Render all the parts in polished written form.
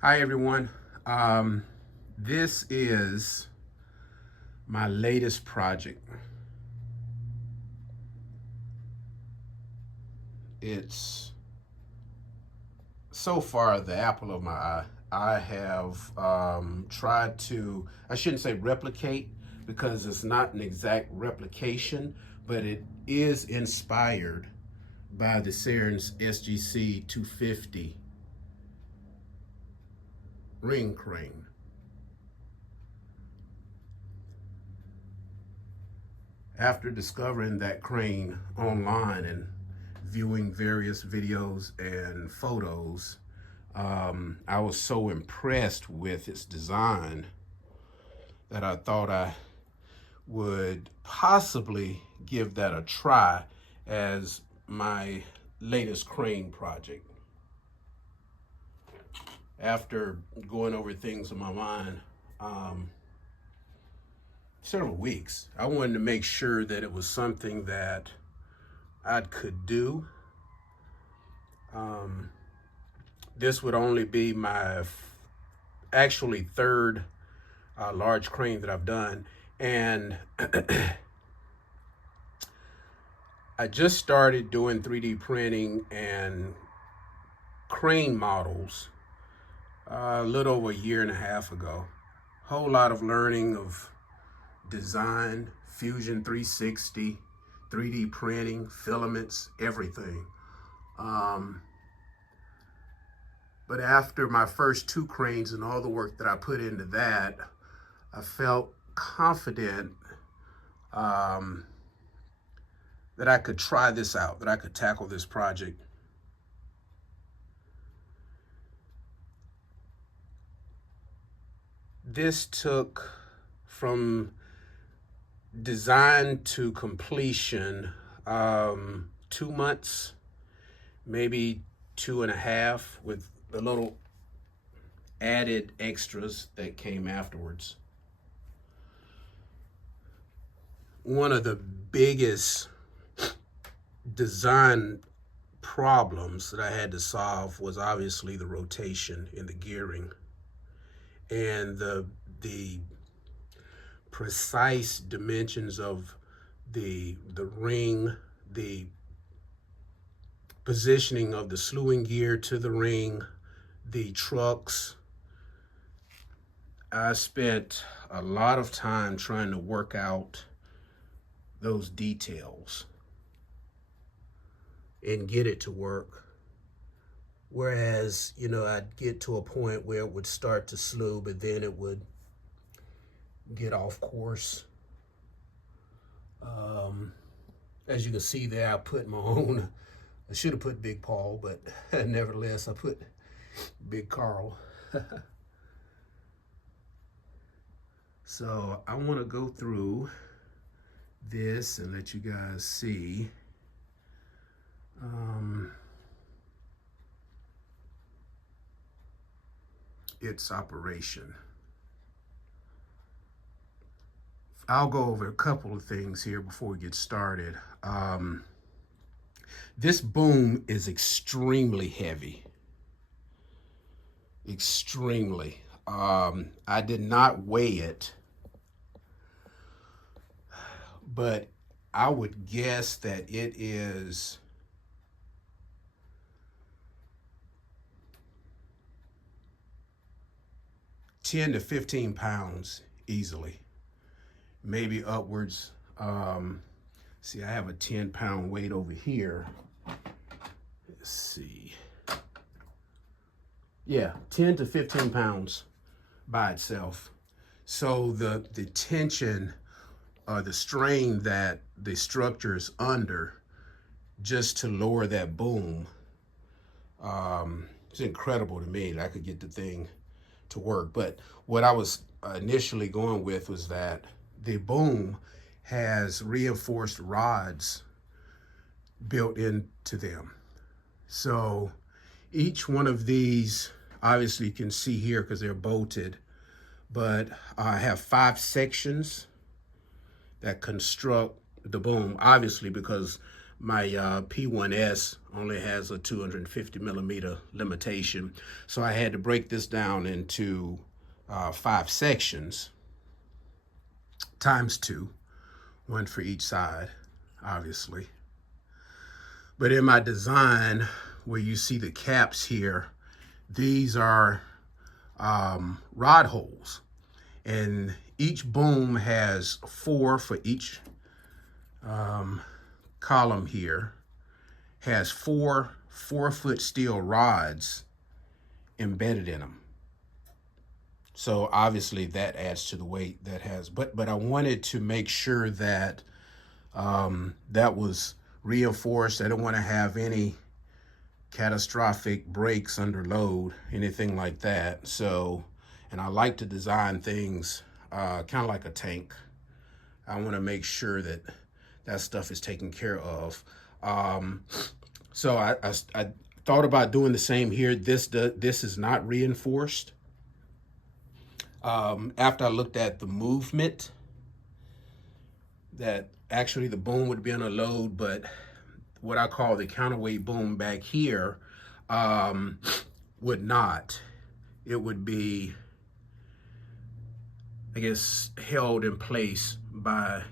Hi everyone. This is my latest project. It's so far the apple of my eye. I have tried to, I shouldn't say replicate because it's not an exact replication, but it is inspired by the Sarens SGC-250 ring crane. After discovering that crane online and viewing various videos and photos, I was so impressed with its design that I thought I would possibly give that a try as my latest crane project. After going over things in my mind, several weeks, I wanted to make sure that it was something that I could do. This would only be my actually third large crane that I've done. And I just started doing 3D printing and crane models a little over a year and a half ago. Whole lot of learning of design, Fusion 360, 3D printing, filaments, everything. But after my first two cranes and all the work that I put into that, I felt confident that I could try this out, that I could tackle this project. This took from design to completion 2 months, maybe 2.5, with the little added extras that came afterwards. One of the biggest design problems that I had to solve was obviously the rotation in the gearing and the precise dimensions of the ring, the positioning of the slewing gear to the ring, the trucks. I spent a lot of time trying to work out those details and get it to work. Whereas, I'd get to a point where it would start to slew, but then it would get off course. As you can see there, I put my own, I should have put Big Paul, but nevertheless, I put Big Carl. So I want to go through this and let you guys see its operation. I'll go over a couple of things here before we get started. This boom is extremely heavy. Extremely. I did not weigh it, but I would guess that it is £10 to £15 easily, maybe upwards. See, I have a 10-pound weight over here. Let's see. Yeah, 10 to 15 pounds by itself. So the tension or the strain that the structure is under just to lower that boom, it's incredible to me that I could get the thing to work. But what I was initially going with was that the boom has reinforced rods built into them. So each one of these, obviously you can see here because they're bolted, but I have 5 sections that construct the boom, obviously because My P1S only has a 250 millimeter limitation. So I had to break this down into 5 sections times 2, 1 for each side, obviously. But in my design, where you see the caps here, these are rod holes. And each boom has 4 for each column here, has 4 4-foot steel rods embedded in them. So obviously that adds to the weight that has, but I wanted to make sure that that was reinforced. I don't want to have any catastrophic breaks under load, anything like that. So, and I like to design things kind of like a tank. I want to make sure that that stuff is taken care of. So I thought about doing the same here. This is not reinforced. After I looked at the movement, that actually the boom would be on a load, but what I call the counterweight boom back here would not. It would be, I guess, held in place by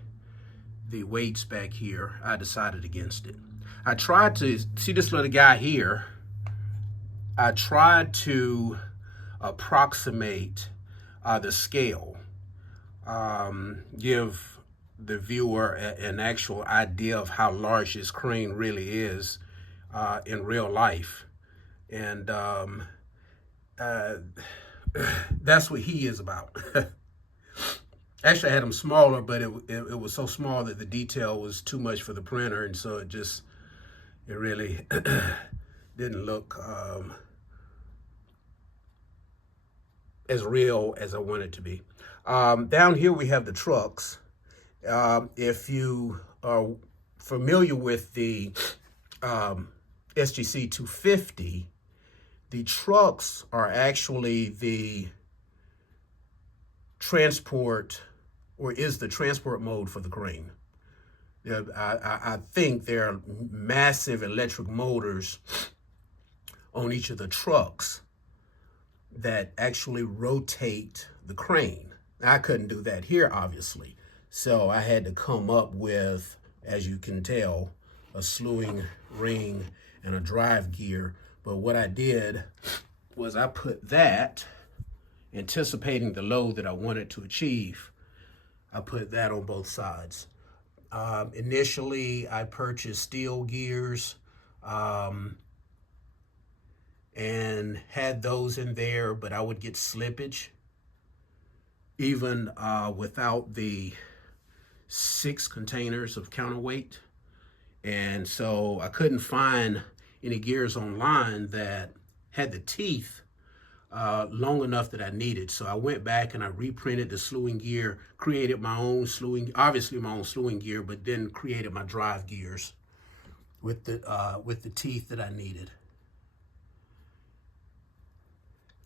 the weights back here. I decided against it. I tried to, see this little guy here, I tried to approximate the scale, give the viewer an actual idea of how large this crane really is in real life. And that's what he is about. Actually, I had him smaller, but it was so small that the detail was too much for the printer, and so it really didn't look as real as I wanted it to be. Down here we have the trucks. If you are familiar with the SGC-250, the trucks are actually the transport, or is the transport mode for the crane. I think there are massive electric motors on each of the trucks that actually rotate the crane. I couldn't do that here, obviously. So I had to come up with, as you can tell, a slewing ring and a drive gear. But what I did was I put that, anticipating the load that I wanted to achieve, I put that on both sides. Initially, I purchased steel gears and had those in there, but I would get slippage even without the 6 containers of counterweight. And so I couldn't find any gears online that had the teeth long enough that I needed. So I went back and I reprinted the slewing gear, created my own slewing, obviously my own slewing gear, but then created my drive gears with the teeth that I needed.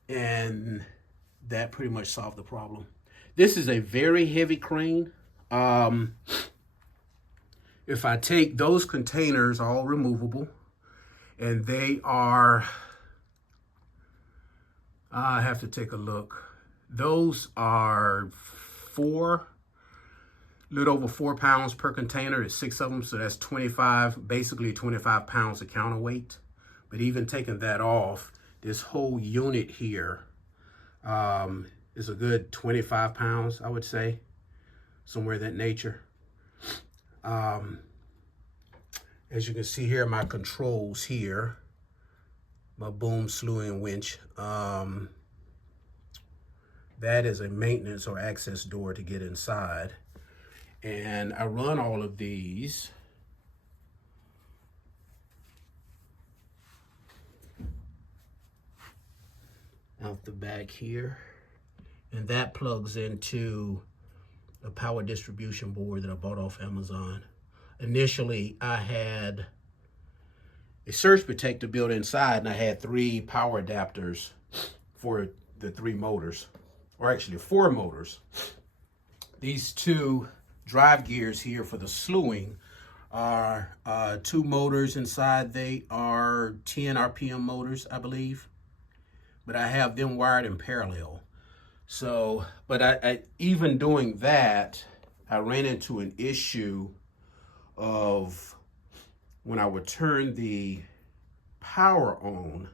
And that pretty much solved the problem. This is a very heavy crane. If I take those containers, all removable, and they are, I have to take a look. Those are a little over 4 pounds per container. There's 6 of them, so that's 25, basically 25 pounds of counterweight. But even taking that off, this whole unit here is a good 25 pounds, I would say, somewhere in that nature. As you can see here, my controls here, my boom slewing winch, that is a maintenance or access door to get inside. And I run all of these out the back here, and that plugs into a power distribution board that I bought off Amazon. Initially, I had a surge protector built inside, and I had 3 power adapters for the 3 motors, or actually 4 motors. These 2 drive gears here for the slewing are two motors inside. They are 10 RPM motors, I believe, but I have them wired in parallel. So, but I even doing that, I ran into an issue of when I would turn the power on,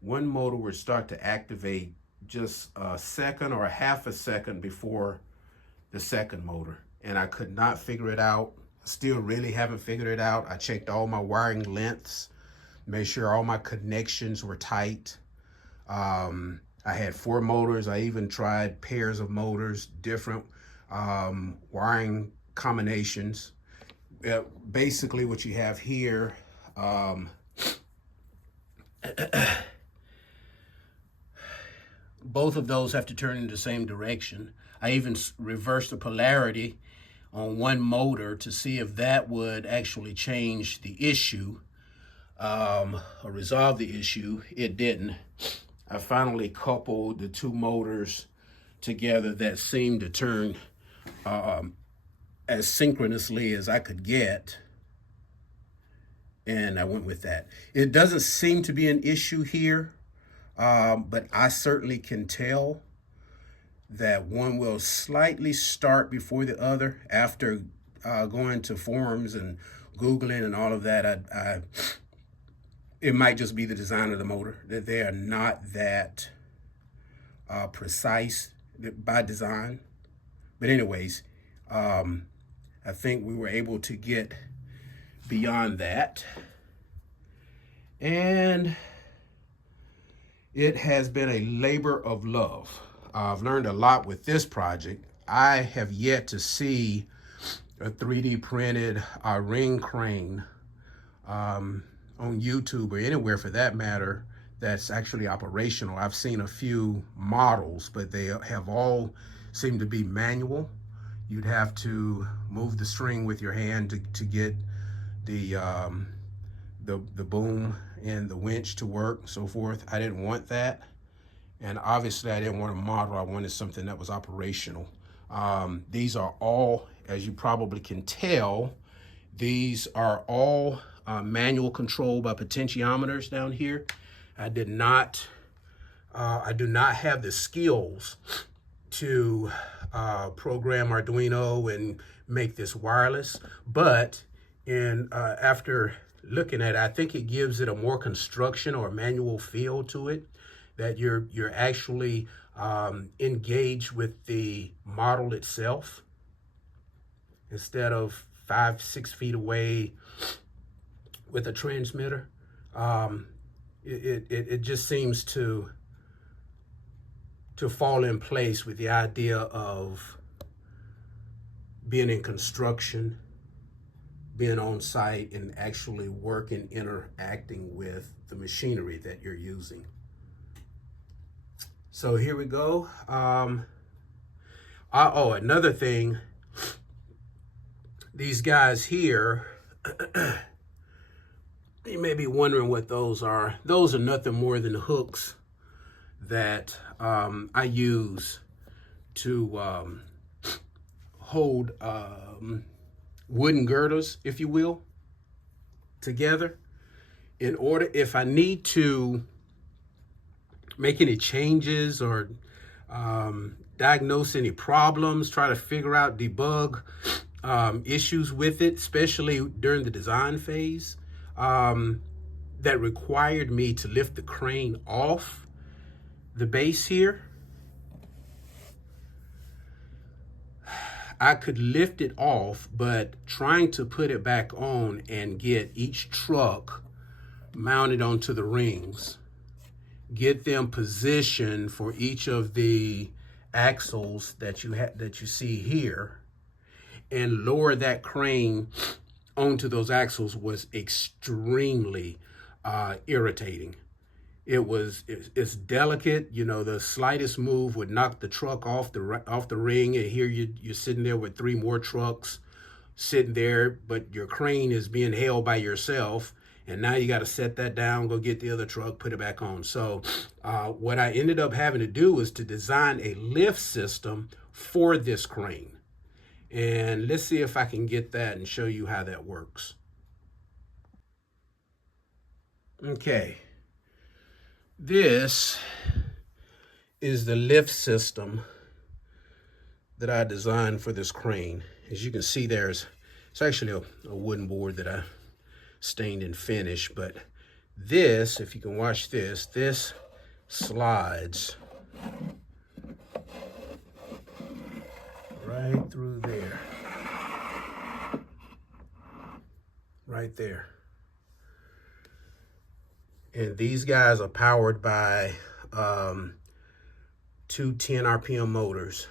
one motor would start to activate just a second or a half a second before the second motor. And I could not figure it out. Still really haven't figured it out. I checked all my wiring lengths, made sure all my connections were tight. I had 4 motors. I even tried pairs of motors, different wiring combinations. Basically what you have here, both of those have to turn in the same direction. I even reversed the polarity on one motor to see if that would actually change the issue or resolve the issue. It didn't. I finally coupled the 2 motors together that seemed to turn as synchronously as I could get, and I went with that. It doesn't seem to be an issue here, but I certainly can tell that one will slightly start before the other. After going to forums and Googling and all of that, it might just be the design of the motor, that they are not that precise by design. But anyways, I think we were able to get beyond that. And it has been a labor of love. I've learned a lot with this project. I have yet to see a 3D printed ring crane on YouTube or anywhere for that matter that's actually operational. I've seen a few models, but they have all seemed to be manual. You'd have to move the string with your hand to get the boom and the winch to work, so forth. I didn't want that. And obviously I didn't want a model. I wanted something that was operational. These are all, as you probably can tell, these are all manual control by potentiometers down here. I do not have the skills to program Arduino and make this wireless, but after looking at it, I think it gives it a more construction or manual feel to it, that you're actually engaged with the model itself instead of 5-6 feet away with a transmitter. It just seems to fall in place with the idea of being in construction, being on site, and actually working, interacting with the machinery that you're using. So here we go. Oh, another thing, these guys here, you may be wondering what those are. Those are nothing more than hooks that I use to hold wooden girders, if you will, together, in order, if I need to make any changes or diagnose any problems, try to figure out, debug issues with it, especially during the design phase, that required me to lift the crane off the base here. I could lift it off, but trying to put it back on and get each truck mounted onto the rings, get them positioned for each of the axles that you see here, and lower that crane onto those axles was extremely irritating. It's delicate, you know, the slightest move would knock the truck off the ring, and here you're sitting there with 3 more trucks sitting there, but your crane is being held by yourself, and now you got to set that down, go get the other truck, put it back on. So what I ended up having to do was to design a lift system for this crane. And let's see if I can get that and show you how that works. Okay, this is the lift system that I designed for this crane. As you can see, it's actually a wooden board that I stained and finished, but this, if you can watch this slides right through there, right there. And these guys are powered by two 10 RPM motors.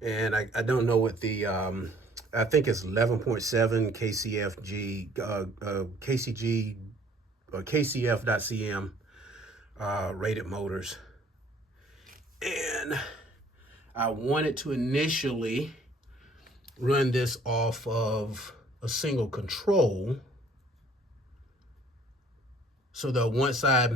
And I don't know what the, I think it's 11.7 KCFG, KCG, or KCF.cm rated motors. And I wanted to initially run this off of a single control, so that once I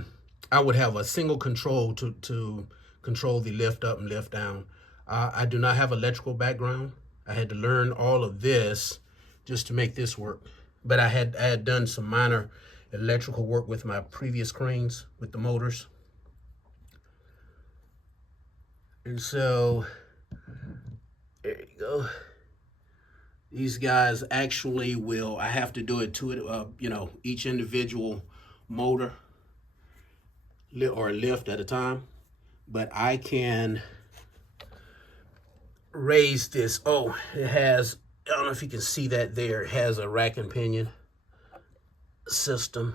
would have a single control to control the lift up and lift down. I do not have electrical background. I had to learn all of this just to make this work. But I had done some minor electrical work with my previous cranes with the motors. And so, there you go. These guys actually I have to do it to it, each individual motor or lift at a time. But I can raise this. Oh, it has, I don't know if you can see that there. It has a rack and pinion system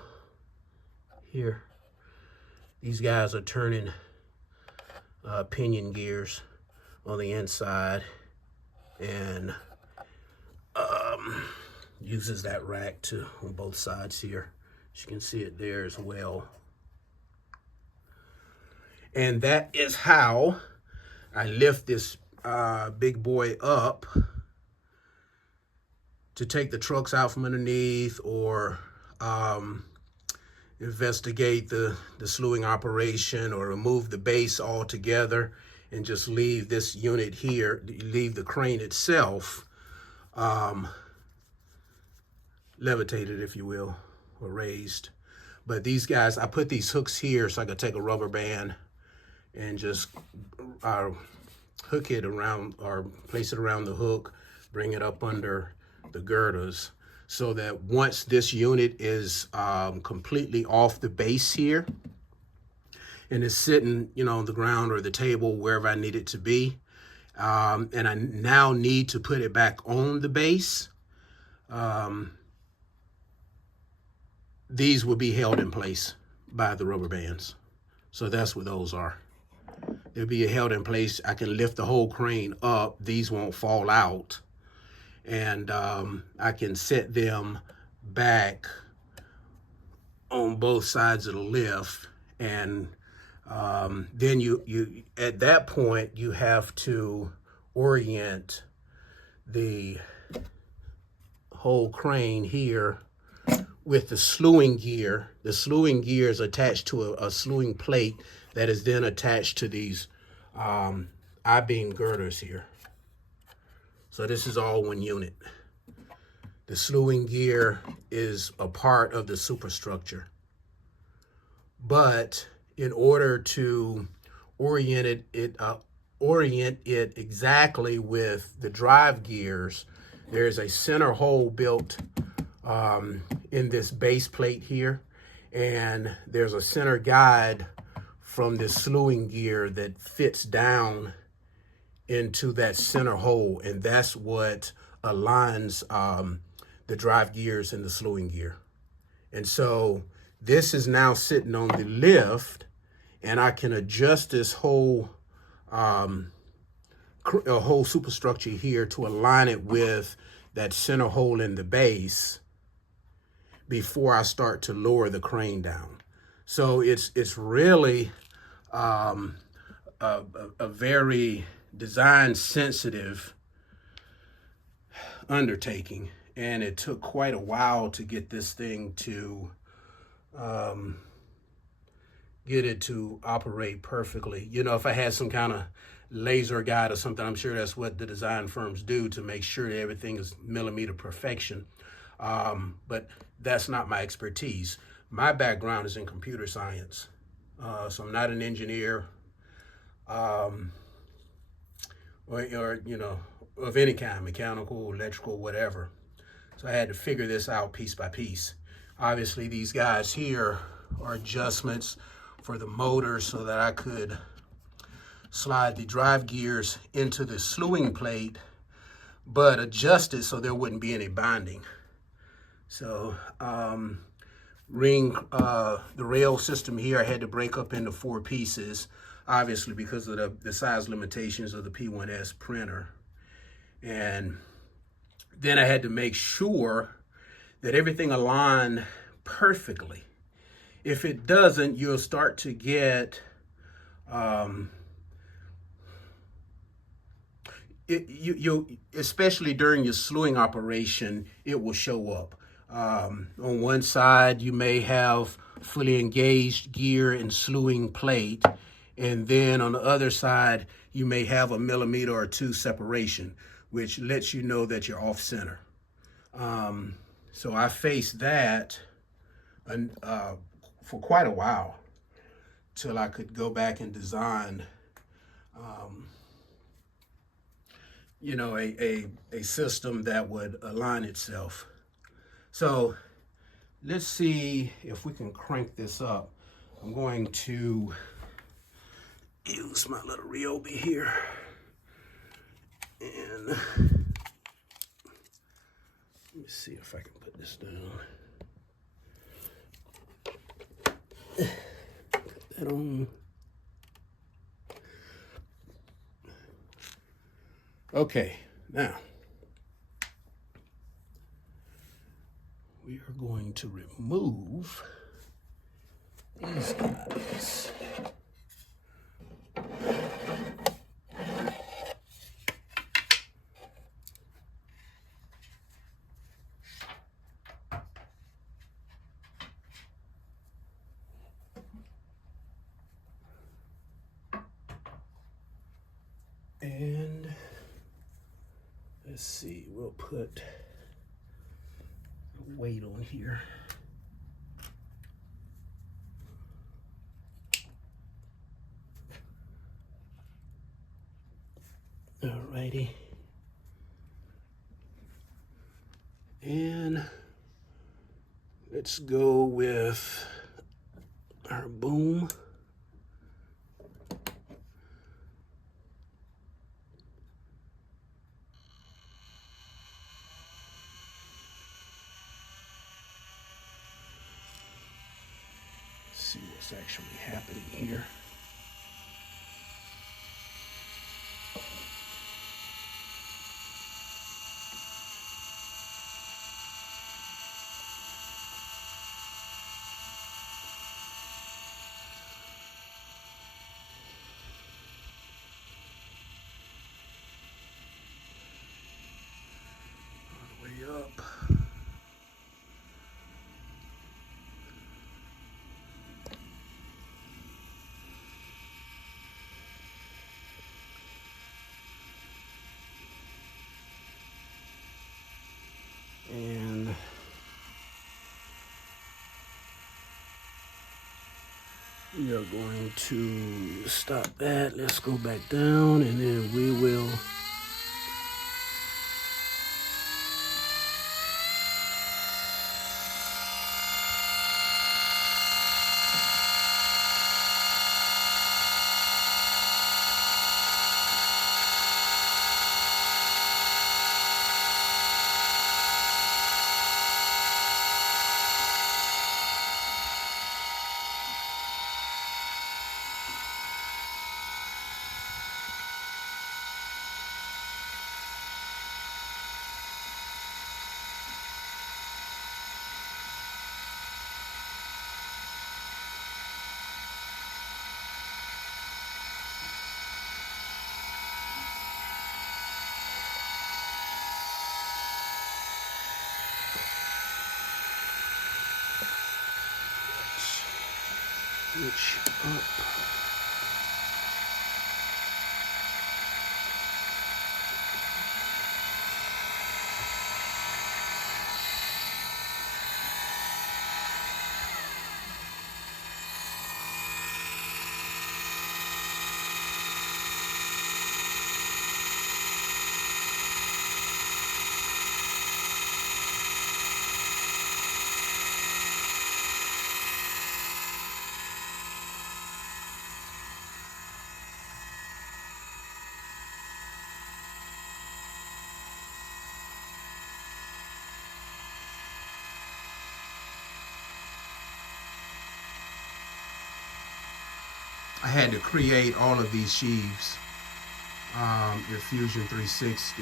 here. These guys are turning pinion gears on the inside, and uses that rack on both sides here. As you can see it there as well. And that is how I lift this big boy up to take the trucks out from underneath, or investigate the slewing operation, or remove the base altogether and just leave this unit here, leave the crane itself levitated, if you will, or raised. But these guys, I put these hooks here so I could take a rubber band and just hook it around, or place it around the hook, bring it up under the girders, so that once this unit is completely off the base here and is sitting, on the ground or the table, wherever I need it to be, and I now need to put it back on the base, these will be held in place by the rubber bands. So that's what those are. They'll be held in place. I can lift the whole crane up. These won't fall out. And I can set them back on both sides of the lift. And then you at that point, you have to orient the whole crane here with the slewing gear. The slewing gear is attached to a slewing plate that is then attached to these I-beam girders here. So this is all one unit. The slewing gear is a part of the superstructure. But in order to orient it exactly with the drive gears, there's a center hole built in this base plate here, and there's a center guide from this slewing gear that fits down into that center hole, and that's what aligns the drive gears and the slewing gear. And so this is now sitting on the lift, and I can adjust this whole superstructure here to align it with that center hole in the base before I start to lower the crane down. So it's really a very design sensitive undertaking, and it took quite a while to get this thing to get it to operate perfectly. If I had some kind of laser guide or something. I'm sure that's what the design firms do to make sure that everything is millimeter perfection. But that's not my expertise. My background is in computer science. So I'm not an engineer or, you know, of any kind, mechanical, electrical, whatever. So I had to figure this out piece by piece. Obviously, these guys here are adjustments for the motor so that I could slide the drive gears into the slewing plate, but adjust it so there wouldn't be any binding. So the rail system here I had to break up into 4 pieces, obviously because of the size limitations of the P1S printer. And then I had to make sure that everything aligned perfectly. If it doesn't, you'll start to get you'll especially during your slewing operation, it will show up. On one side, you may have fully engaged gear and slewing plate, and then on the other side, you may have a millimeter or 2 separation, which lets you know that you're off center. So I faced that for quite a while till I could go back and design you know, a system that would align itself. So let's see if we can crank this up. I'm going to use my little Ryobi here. And let me see if I can put this down. Put that on. Okay, now we are going to remove these guys. And let's see, we'll put a weight on here. Alrighty. And let's go with our boom. See what's actually happening here. All the way up. And we are going to stop that. Let's go back down, and then we will switch up. I had to create all of these sheaves in Fusion 360.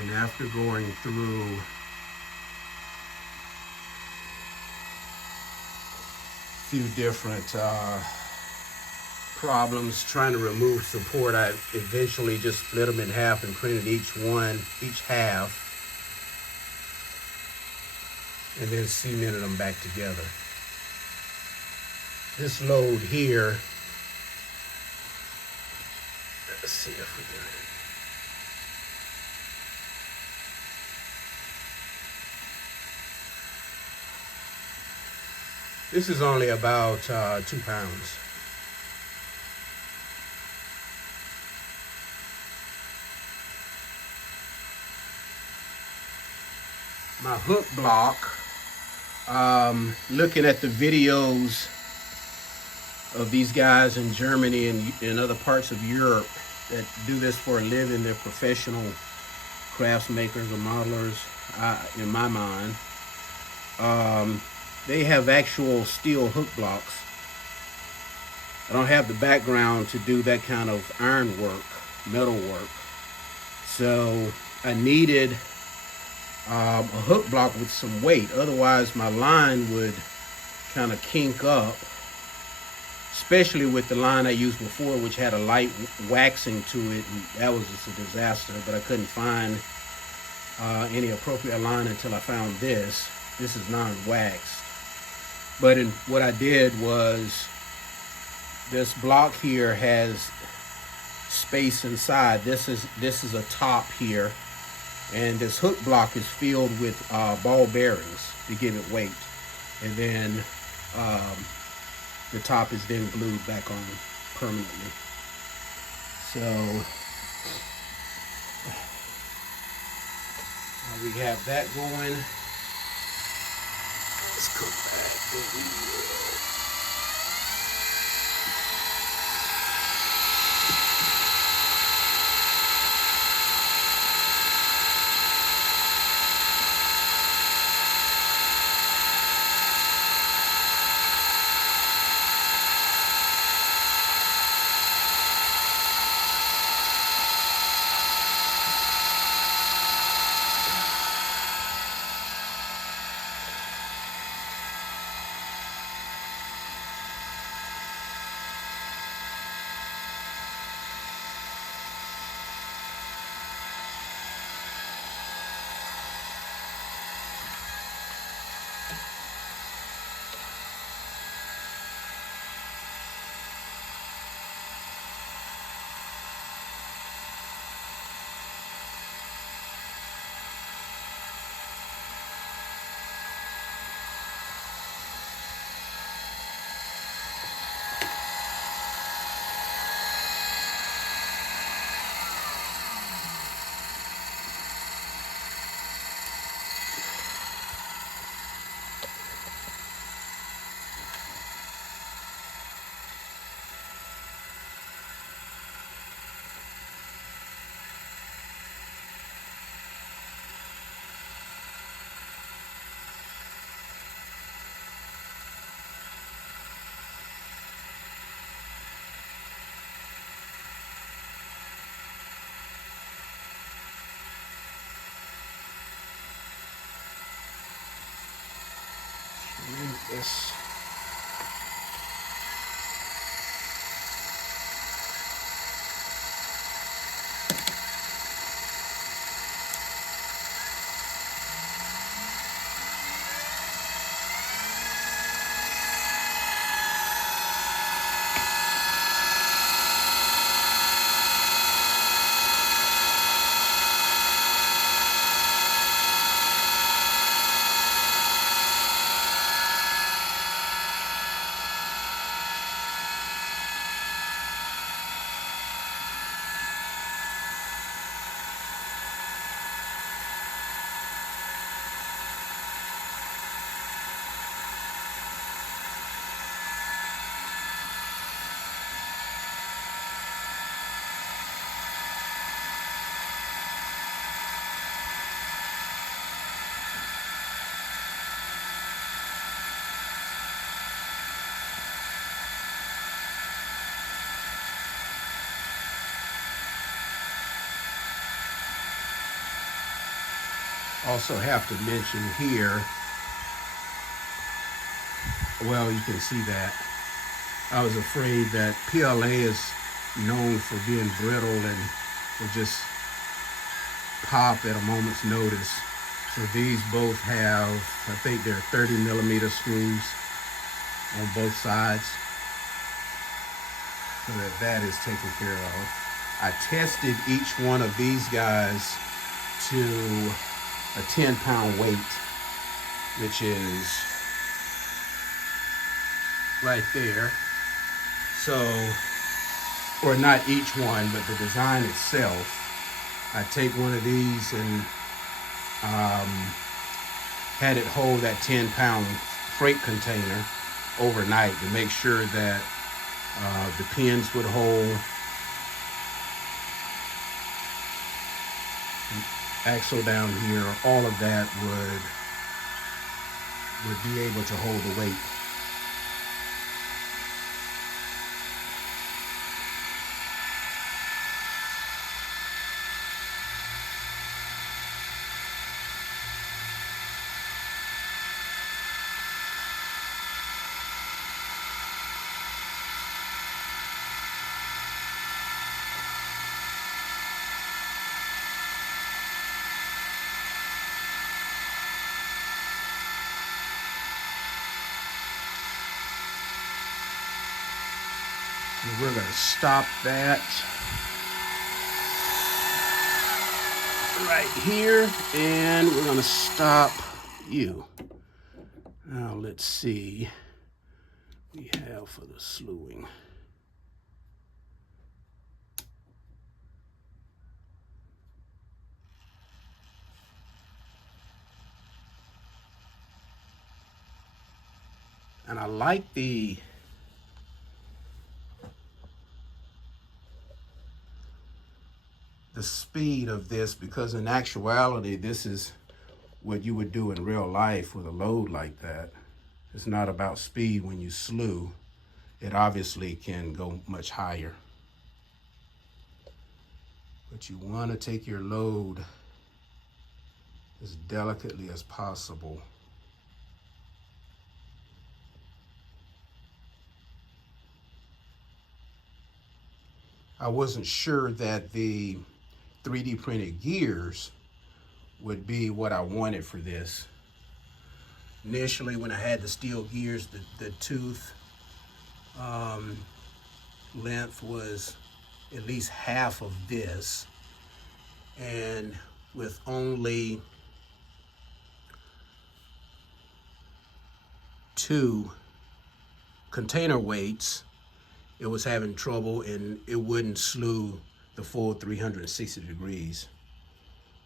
And after going through a few different problems trying to remove support, I eventually just split them in half and printed each half, and then cemented them back together. This load here, let's see if we can. This is only about 2 pounds. My hook block, looking at the videos of these guys in Germany and in other parts of Europe that do this for a living, they're professional crafts makers or modelers, in my mind. They have actual steel hook blocks. I don't have the background to do that kind of iron work, metal work. So I needed a hook block with some weight. Otherwise my line would kind of kink up, especially with the line I used before, which had a light waxing to it, and that was just a disaster. But I couldn't find any appropriate line until I found this. This is non-waxed. But what I did was, this block here has space inside. This is a top here, and this hook block is filled with ball bearings to give it weight, and then the top is then glued back on permanently. So we have that going. Let's come back over here. This. Also have to mention here, well, you can see that. I was afraid that PLA is known for being brittle and will just pop at a moment's notice. So these both have, I think they're 30mm screws on both sides, so that is taken care of. I tested each one of these guys to a 10-pound weight, which is right there. So, or not each one, but the design itself. I take one of these and had it hold that 10-pound freight container overnight to make sure that the pins would hold, axle down here, all of that would be able to hold the weight. And we're going to stop that right here, and we're going to stop you. Now let's see what we have for the slewing. And I like the speed of this, because in actuality this is what you would do in real life with a load like that. It's not about speed when you slew. It obviously can go much higher, but you want to take your load as delicately as possible. I wasn't sure that the 3D printed gears would be what I wanted for this. Initially, when I had the steel gears, the tooth length was at least half of this, and with only 2 container weights, it was having trouble and it wouldn't slew the full 360 degrees.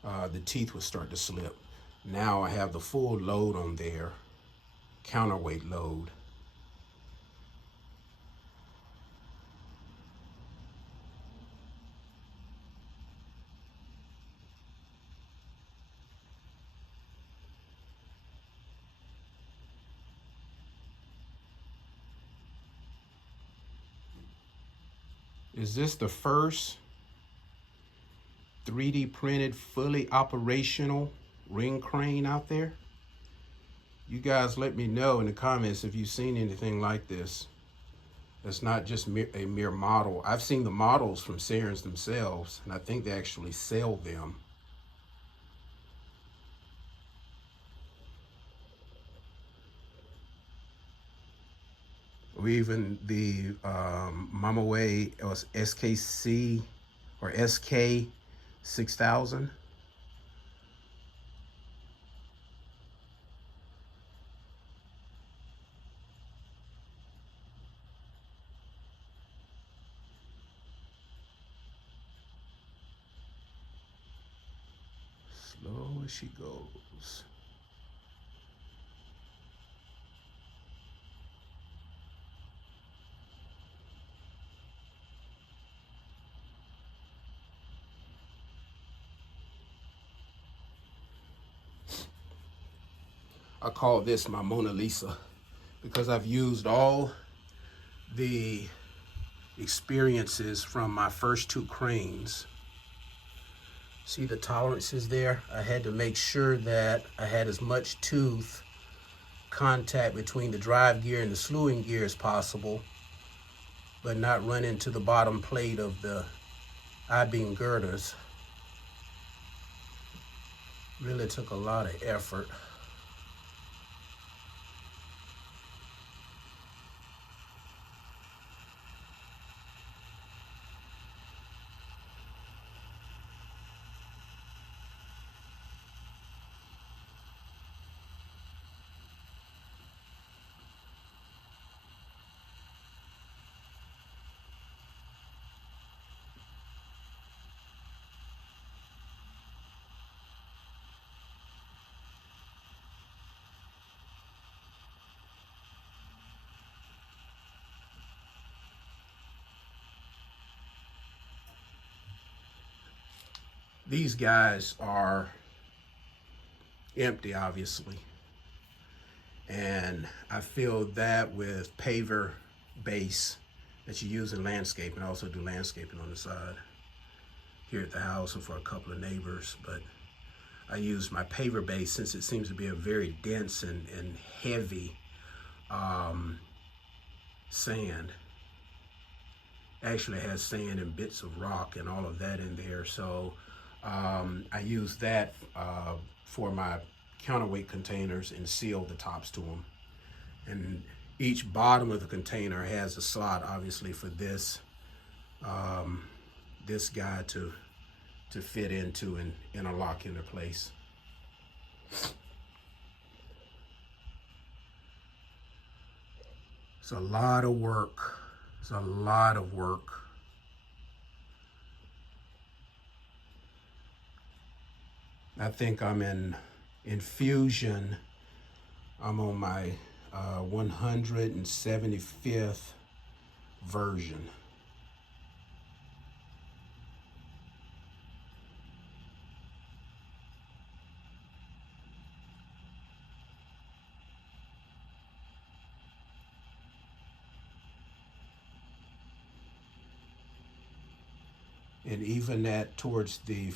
The teeth would start to slip. Now I have the full load on there, counterweight load. Is this the first 3D printed, fully operational ring crane out there? You guys let me know in the comments if you've seen anything like this. It's not just a mere model. I've seen the models from Sarens themselves, and I think they actually sell them. Or even the Mamaway SKC or SK-6000. Slow as she goes. I call this my Mona Lisa because I've used all the experiences from my first 2 cranes See the tolerances there? I had to make sure that I had as much tooth contact between the drive gear and the slewing gear as possible, but not run into the bottom plate of the I-beam girders. Really took a lot of effort. These guys are empty, obviously, and I filled that with paver base that you use in landscaping. I also do landscaping on the side here at the house and for a couple of neighbors, but I used my paver base since it seems to be a very dense and heavy sand. Actually has sand and bits of rock and all of that in there, so I use that for my counterweight containers and seal the tops to them. And each bottom of the container has a slot, obviously, for this this guy to fit into and interlock into place. It's a lot of work. It's a lot of work. I think I'm in Fusion. I'm on my 175th version. And even at towards the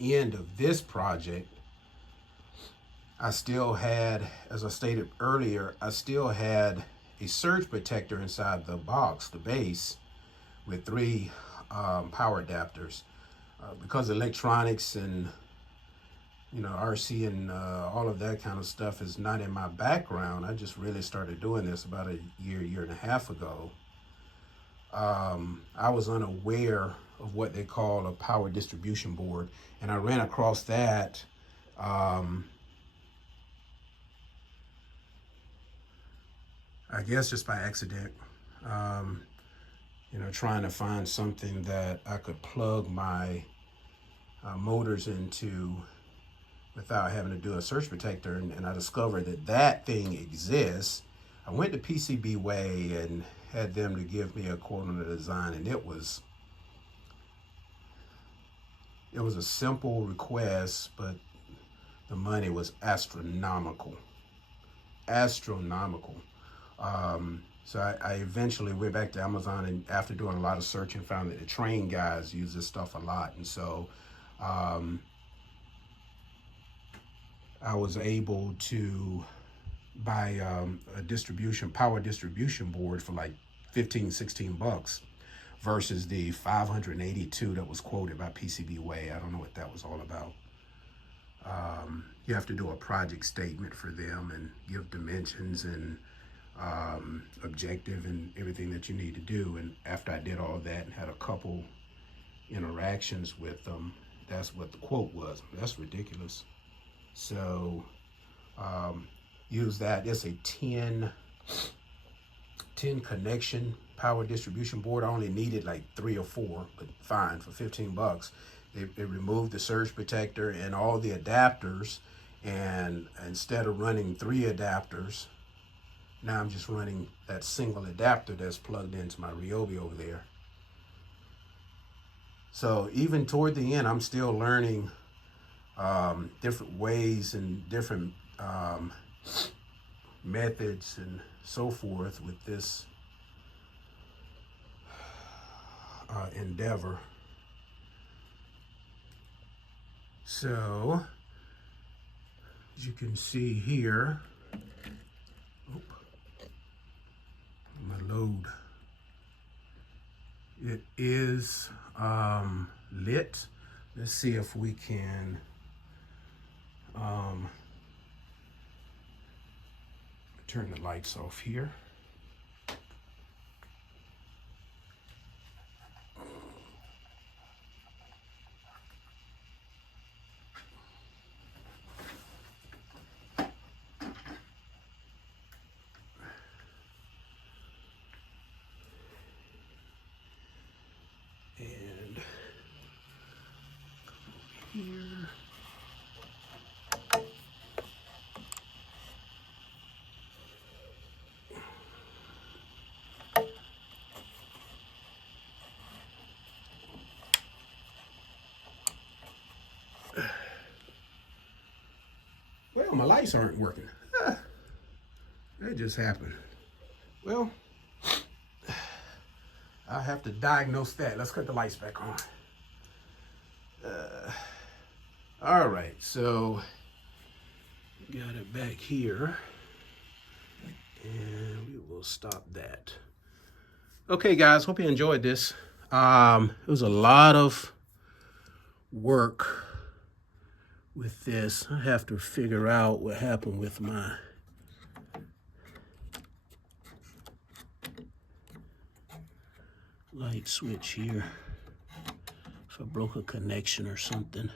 end of this project, I still had, as I stated earlier, I still had a surge protector inside the box, the base, with 3 power adapters. Because electronics and RC and all of that kind of stuff is not in my background, I just really started doing this about a year and a half ago. I was unaware of what they call a power distribution board, and I ran across that I guess just by accident, trying to find something that I could plug my motors into without having to do a surge protector, and I discovered that thing exists. I went to PCB Way and had them to give me a quote on the design, and it was a simple request, but the money was astronomical. So I eventually went back to Amazon, and after doing a lot of searching, found that the train guys use this stuff a lot. And so I was able to buy a power distribution board for like 15, 16 bucks versus the 582 that was quoted by PCB Way. I don't know what that was all about. You have to do a project statement for them and give dimensions and objective and everything that you need to do. And after I did all that and had a couple interactions with them, that's what the quote was. That's ridiculous. So use that. It's a 10 connection power distribution board. I only needed like 3 or 4, but fine, for 15 bucks. It removed the surge protector and all the adapters, and instead of running 3 adapters, now I'm just running that single adapter that's plugged into my Ryobi over there. So even toward the end, I'm still learning different ways and different methods and so forth with this endeavor. So, as you can see here, my load, it is lit. Let's see if we can turn the lights off here. And here. Well, my lights aren't working. That just happened. Well, I'll have to diagnose that. Let's cut the lights back on. All right, so got it back here, and we will stop that. Okay, guys, hope you enjoyed this. It was a lot of work with this. I have to figure out what happened with my light switch here. If I broke a connection or something.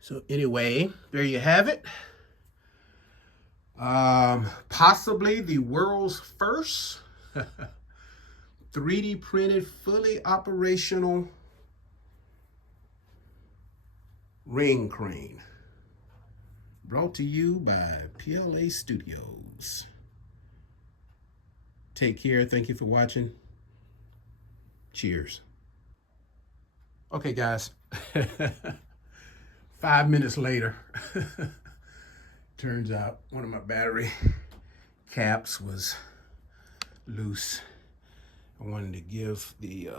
So anyway, there you have it. Possibly the world's first 3D printed, fully operational ring crane. Brought to you by PLA Studios. Take care. Thank you for watching. Cheers. Okay, guys. 5 minutes later, turns out one of my battery caps was loose. I wanted to give the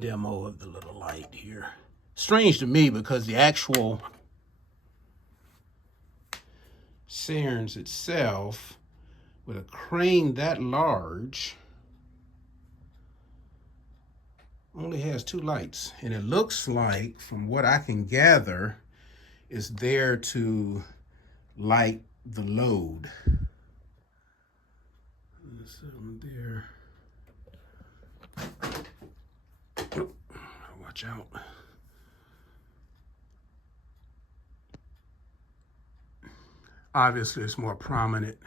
demo of the little light here. Strange to me because the actual Sarens itself, with a crane that large, only has 2 lights. And it looks like, from what I can gather, is there to light the load. There's something there. Oh, watch out. Obviously, it's more prominent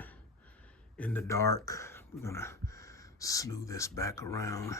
in the dark. We're gonna slew this back around.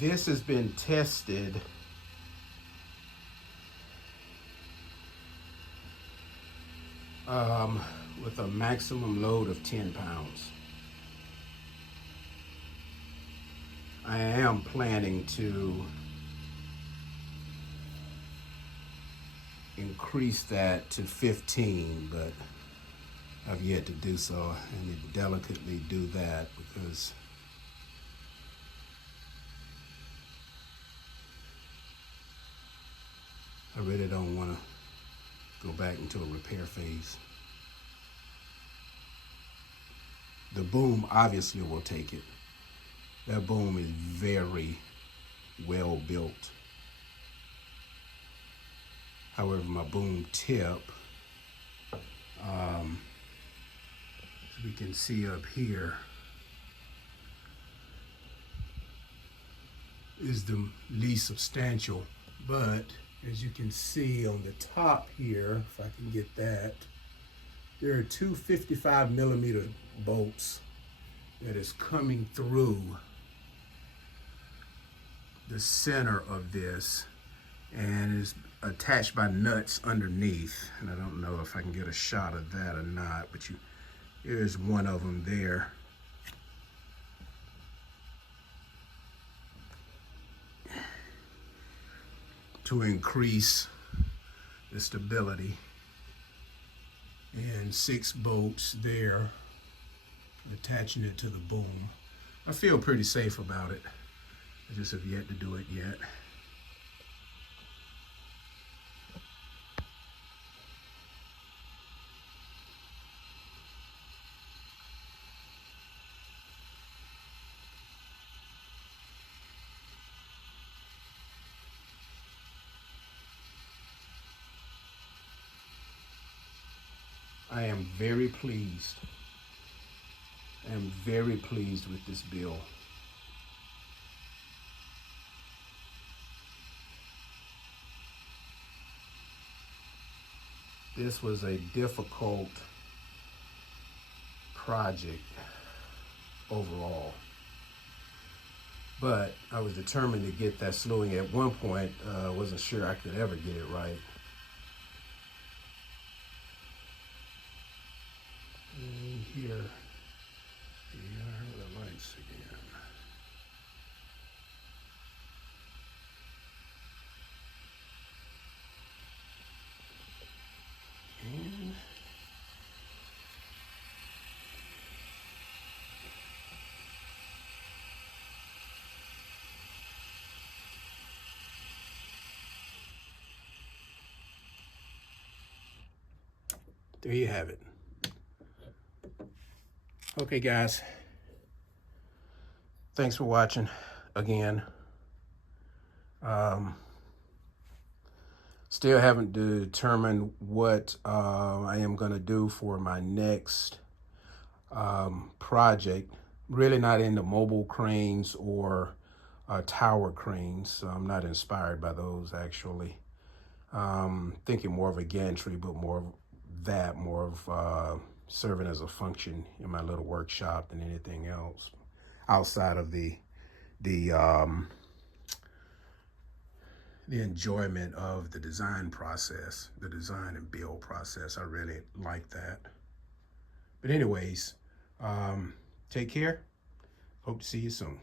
This has been tested with a maximum load of 10 pounds. I am planning to increase that to 15, but I've yet to do so. I need to delicately do that because I really don't want to go back into a repair phase. The boom obviously will take it. That boom is very well built. However, my boom tip, as we can see up here, is the least substantial. But as you can see on the top here, if I can get that, there are two 55 millimeter bolts that is coming through the center of this and is attached by nuts underneath. And I don't know if I can get a shot of that or not, but here's one of them there. To increase the stability, and 6 bolts there attaching it to the boom. I feel pretty safe about it. I just have yet to do it yet. I am very pleased. I am very pleased with this build. This was a difficult project overall, but I was determined to get that slewing. At one point, wasn't sure I could ever get it right. And here are the lights again. And there you have it. Okay, guys. Thanks for watching again. Still haven't determined what I am going to do for my next project. Really not into mobile cranes or tower cranes. So I'm not inspired by those, actually. Thinking more of a gantry, but more of serving as a function in my little workshop than anything else outside of the enjoyment of the design process, the design and build process. I really like that. But anyways, take care. Hope to see you soon.